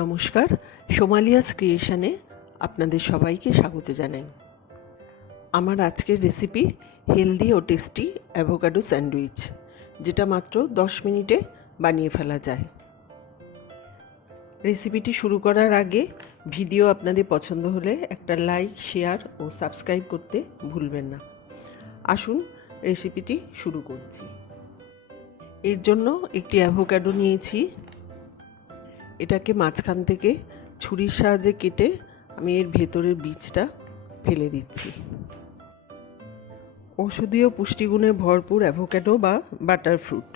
নমস্কার, সোমালিয়াস ক্রিয়েশনে আপনাদের সবাইকে স্বাগত জানাই। আমার আজকের রেসিপি হেলদি ও টেস্টি অ্যাভোকাডো স্যান্ডউইচ, যেটা মাত্র 10 মিনিটে বানিয়ে ফেলা যায়। রেসিপিটি শুরু করার আগে ভিডিও আপনাদের পছন্দ হলে একটা লাইক, শেয়ার ও সাবস্ক্রাইব করতে ভুলবেন না। আসুন রেসিপিটি শুরু করছি। এর জন্য একটি অ্যাভোকাডো নিয়েছি। এটাকে মাঝখান থেকে ছুরির সাহায্যে কেটে আমি এর ভেতরের বীজটা ফেলে দিচ্ছি। ঔষধীয় পুষ্টিগুণে ভরপুর অ্যাভোকাডো বা বাটার ফ্রুট।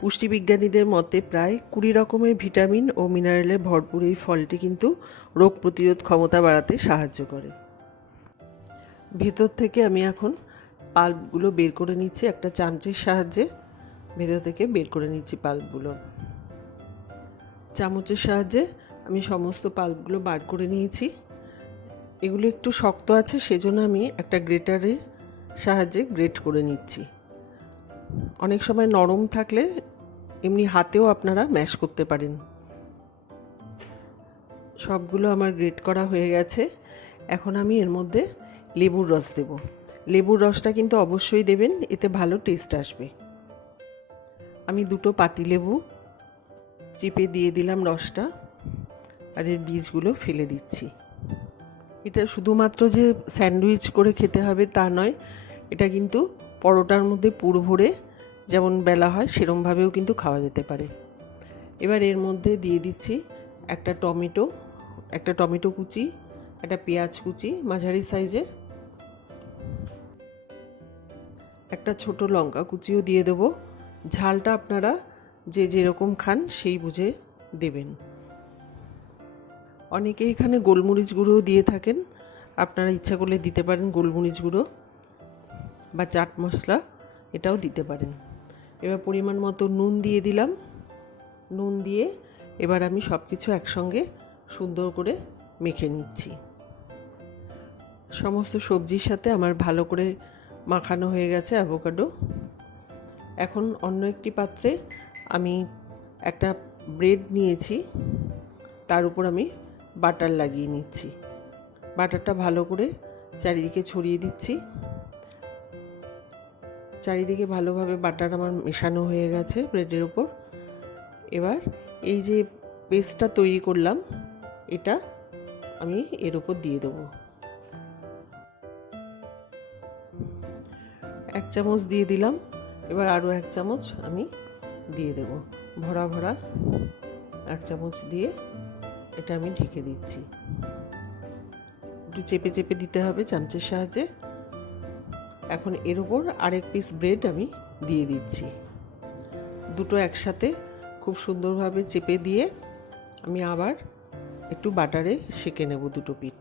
পুষ্টিবিজ্ঞানীদের মতে প্রায় 20 রকমের ভিটামিন ও মিনারেলে ভরপুর এই ফলটি কিন্তু রোগ প্রতিরোধ ক্ষমতা বাড়াতে সাহায্য করে। ভেতর থেকে আমি এখন পাল্পগুলো বের করে নিচ্ছি। একটা চামচের সাহায্যে ভেতর থেকে বের করে নিচ্ছি পাল্পগুলো। চামচের সাহায্যে আমি সমস্ত পাল্পগুলো বার করে নিয়েছি। এগুলো একটু শক্ত আছে, সেজন্য আমি একটা গ্রেটারের সাহায্যে গ্রেট করে নিচ্ছি। অনেক সময় নরম থাকলে এমনি হাতেও আপনারা ম্যাশ করতে পারেন। সবগুলো আমার গ্রেট করা হয়ে গেছে। এখন আমি এর মধ্যে লেবুর রস দেব। লেবুর রসটা কিন্তু অবশ্যই দেবেন, এতে ভালো টেস্ট আসবে। আমি 2 পাতিলেবু চিপে দিয়ে দিলাম রসটা, আর এর বীজগুলো ফেলে দিচ্ছি। এটা শুধুমাত্র যে স্যান্ডউইচ করে খেতে হবে তা নয়, এটা কিন্তু পরোটার মধ্যে পুর ভরে যেমন বেলা হয় সেরমভাবেও কিন্তু খাওয়া যেতে পারে। এবার এর মধ্যে দিয়ে দিচ্ছি একটা টমেটো কুচি, একটা পেঁয়াজ কুচি মাঝারি সাইজের, একটা ছোট লঙ্কা কুচিও দিয়ে দেবো। ঝালটা আপনারা যে যেরকম খান সেই বুঝে দেবেন। অনেকে এখানে গোলমরিচ গুঁড়োও দিয়ে থাকেন, আপনারা ইচ্ছা করলে দিতে পারেন গোলমরিচ গুঁড়ো বা চাট মশলা, এটাও দিতে পারেন। এবার পরিমাণ মতো নুন দিয়ে দিলাম। নুন দিয়ে এবার আমি সব কিছু একসঙ্গে সুন্দর করে মেখে নিচ্ছি। সমস্ত সবজির সাথে আমার ভালো করে মাখানো হয়ে গেছে অ্যাভোকাডো। এখন অন্য একটি পাত্রে আমি একটা ব্রেড নিয়েছি, তার উপর আমি বাটার লাগিয়ে নিচ্ছি। বাটারটা ভালো করে চারিদিকে ছড়িয়ে দিচ্ছি। চারিদিকে ভালোভাবে বাটার আমার মেশানো হয়ে গেছে ব্রেডের উপর। এবার এই যে পেস্টটা তৈরি করলাম, এটা আমি এর উপর দিয়ে দেবো। 1 চামচ দিয়ে দিলাম। এবার আরও 1 চামচ আমি দিয়ে দেব। ভরা 1 চামচ দিয়ে এটা আমি ঢেকে দিচ্ছি। একটু চেপে চেপে দিতে হবে চামচের সাহায্যে। এখন এর উপর আরেক পিস ব্রেড আমি দিয়ে দিচ্ছি। দুটো একসাথে খুব সুন্দরভাবে চেপে দিয়ে আমি আবার একটু বাটারে সেঁকে নেব 2 পিঠ।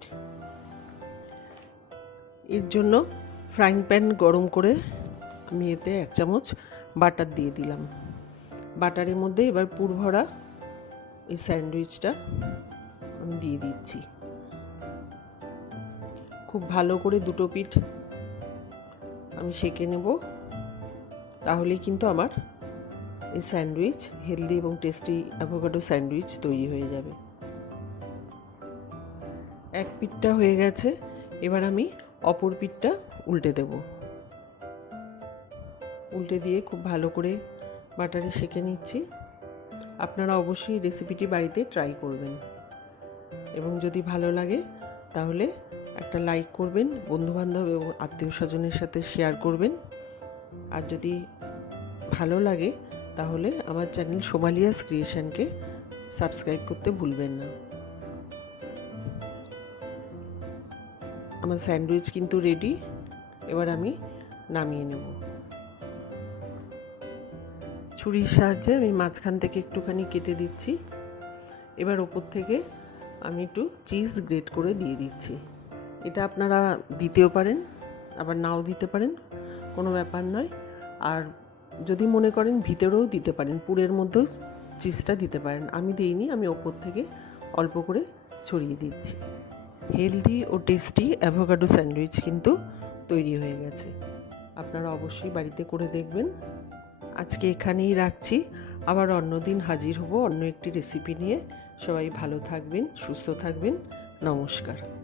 এর জন্য ফ্রাইং প্যান গরম করে আমি এতে 1 চামচ বাটার দিয়ে দিলাম। বাটারের মধ্যে এবার পুর ভরা এই স্যান্ডউইচটা আমি দিয়ে দিচ্ছি। খুব ভালো করে 2 পিঠ আমি সেঁকে নেব, তাহলেই কিন্তু আমার এই স্যান্ডউইচ হেলদি এবং টেস্টি অ্যাভোকাডো স্যান্ডউইচ তৈরি হয়ে যাবে। 1 পিঠটা হয়ে গেছে, এবার আমি অপর পিঠটা উল্টে দেব। উল্টে দিয়ে খুব ভালো করে বাটারে সেঁকে নিচ্ছি। আপনারা অবশ্যই রেসিপিটি বাড়িতে ট্রাই করবেন এবং যদি ভালো লাগে তাহলে একটা লাইক করবেন, বন্ধুবান্ধব এবং আত্মীয় স্বজনের সাথে শেয়ার করবেন। আর যদি ভালো লাগে তাহলে আমার চ্যানেল সোমালিয়াস ক্রিয়েশনকে সাবস্ক্রাইব করতে ভুলবেন না। আমার স্যান্ডউইচ কিন্তু রেডি। এবার আমি নামিয়ে নেব। ছুরির সাহায্যে আমি মাঝখান থেকে একটুখানি কেটে দিচ্ছি। এবার ওপর থেকে আমি একটু চিজ গ্রেট করে দিয়ে দিচ্ছি। এটা আপনারা দিতেও পারেন, আবার নাও দিতে পারেন, কোনো ব্যাপার নয়। আর যদি মনে করেন ভিতরেও দিতে পারেন, পুরের মধ্যেও চিজটা দিতে পারেন। আমি দিইনি, আমি ওপর থেকে অল্প করে ছড়িয়ে দিচ্ছি। হেলদি ও টেস্টি অ্যাভোকাডো স্যান্ডউইচ কিন্তু তৈরি হয়ে গেছে। আপনারা অবশ্যই বাড়িতে করে দেখবেন। আজকে এখানেই রাখছি, আবার অন্য দিন হাজির হব অন্য একটি রেসিপি নিয়ে। সবাই ভালো থাকবেন, সুস্থ থাকবেন। নমস্কার।